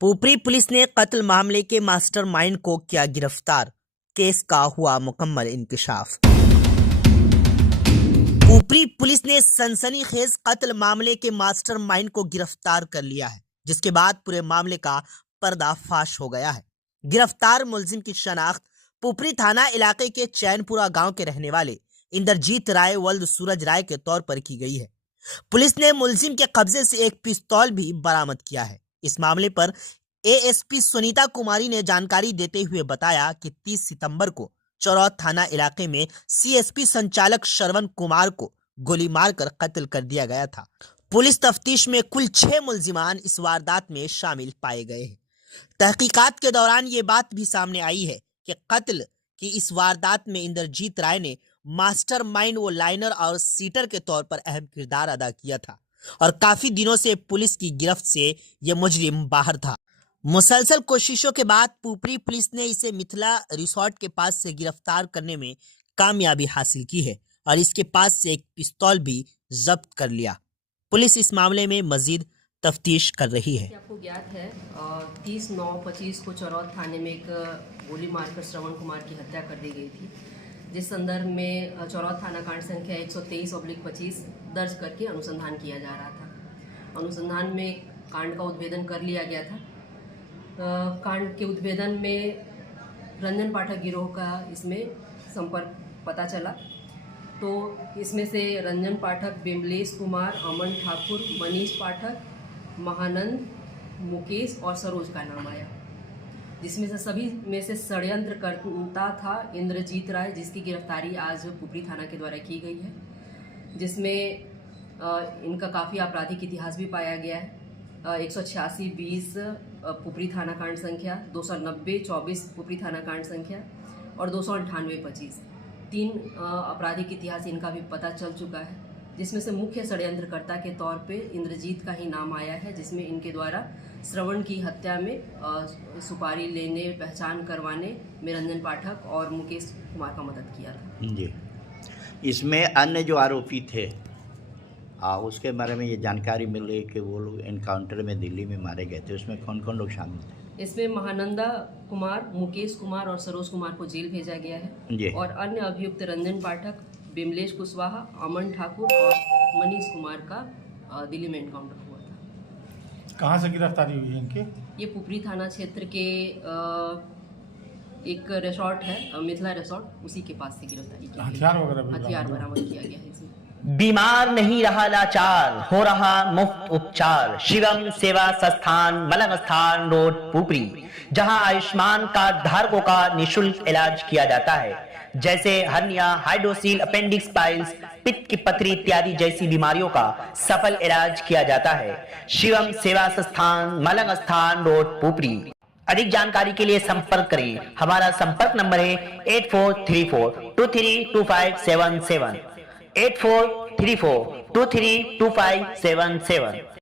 Pupri police ने कत्ल मामले के मास्टरमाइंड को किया गिरफ्तार। केस का हुआ मुकम्मल इंकशाफ। पुपरी पुलिस ने सनसनीखेज कत्ल मामले के मास्टरमाइंड को गिरफ्तार कर लिया है, जिसके बाद पूरे मामले का पर्दाफाश हो गया है। गिरफ्तार मुलजिम की शनाख्त पुपरी थाना इलाके के चैनपुरा गांव के रहने वाले इंद्रजीत राय वल्द सूरज राय के तौर पर की गई है। पुलिस ने मुलजिम के कब्जे से एक पिस्तौल भी बरामद किया है। इस मामले पर एएसपी सुनीता कुमारी ने जानकारी देते हुए बताया कि 30 सितंबर को चौरौद थाना इलाके में सीएसपी संचालक श्रवण कुमार को गोली मारकर कत्ल कर दिया गया था। पुलिस तफ्तीश में कुल 6 मुलजिमान इस वारदात में शामिल पाए गए हैं। तहकीकात के दौरान ये बात भी सामने आई है कि कत्ल की इस वारदात में इंद्रजीत राय ने मास्टरमाइंड व लाइनर और सीटर के तौर पर अहम किरदार अदा किया था और काफी दिनों से पुलिस की गिरफ्त से यह मुजरिम बाहर था। मुसलसल कोशिशों के बाद पुपरी पुलिस ने इसे मिथिला रिसोर्ट के पास से गिरफ्तार करने में कामयाबी हासिल की है और इसके पास से एक पिस्तौल भी जब्त कर लिया। पुलिस इस मामले में मजीद तफ्तीश कर रही है। आपको ज्ञात है 30/9/25 को चौरौद थाने में एक गोली मारकर श्रवण कुमार की हत्या कर दी गई थी, जिस संदर्भ में चौरौद थाना कांड संख्या 123/25 दर्ज करके अनुसंधान किया जा रहा था। अनुसंधान में कांड का उद्भेदन कर लिया गया था। कांड के उद्भेदन में रंजन पाठक गिरोह का इसमें संपर्क पता चला, तो इसमें से रंजन पाठक, बिमलेश कुमार, अमन ठाकुर, मनीष पाठक, महानंद, मुकेश और सरोज का नाम आया, जिसमें से सभी में से षड्यंत्रकर्ता था इंद्रजीत राय, जिसकी गिरफ्तारी आज पुपरी थाना के द्वारा की गई है, जिसमें इनका काफ़ी आपराधिक इतिहास भी पाया गया है। 186/20 पुपरी थाना कांड संख्या, 290/24 पुपरी थाना कांड संख्या और 298/25 3 आपराधिक इतिहास इनका भी पता चल चुका है, जिसमें से मुख्य षड्यंत्रकर्ता के तौर पे इंद्रजीत का ही नाम आया है, जिसमें इनके द्वारा श्रवण की हत्या में सुपारी लेने, पहचान करवाने में रंजन पाठक और मुकेश कुमार का मदद किया था। जी, इसमें अन्य जो आरोपी थे उसके बारे में ये जानकारी मिल रही है कि वो लोग एनकाउंटर में दिल्ली में मारे गए थे। उसमें कौन कौन लोग शामिल थे? इसमें महानंदा कुमार, मुकेश कुमार और सरोज कुमार को जेल भेजा गया है और अन्य अभियुक्त रंजन पाठक, बिमलेश कुशवाहा, अमन ठाकुर और मनीष कुमार का दिल्ली में एनकाउंटर हुआ था। कहाँ से गिरफ्तारी हुई है इनके? ये पुपरी थाना क्षेत्र के एक रिसोर्ट है, मिथिला रिसोर्ट, उसी के पास से गिरफ्तारी की। हथियार बरामद किया गया है इसमें। बीमार नहीं रहा लाचार, हो रहा मुफ्त उपचार। शिवम सेवा संस्थान, मलंग स्थान रोड, पुपरी, जहां आयुष्मान कार्ड धारकों का निशुल्क इलाज किया जाता है, जैसे हर्निया, हाइड्रोसील, अपेंडिक्स, पाइल्स, पित्त की पथरी इत्यादि जैसी बीमारियों का सफल इलाज किया जाता है। शिवम सेवा संस्थान, मलंग स्थान रोड, पुपरी। अधिक जानकारी के लिए संपर्क करें। हमारा संपर्क नंबर है 8434232577 8434232577।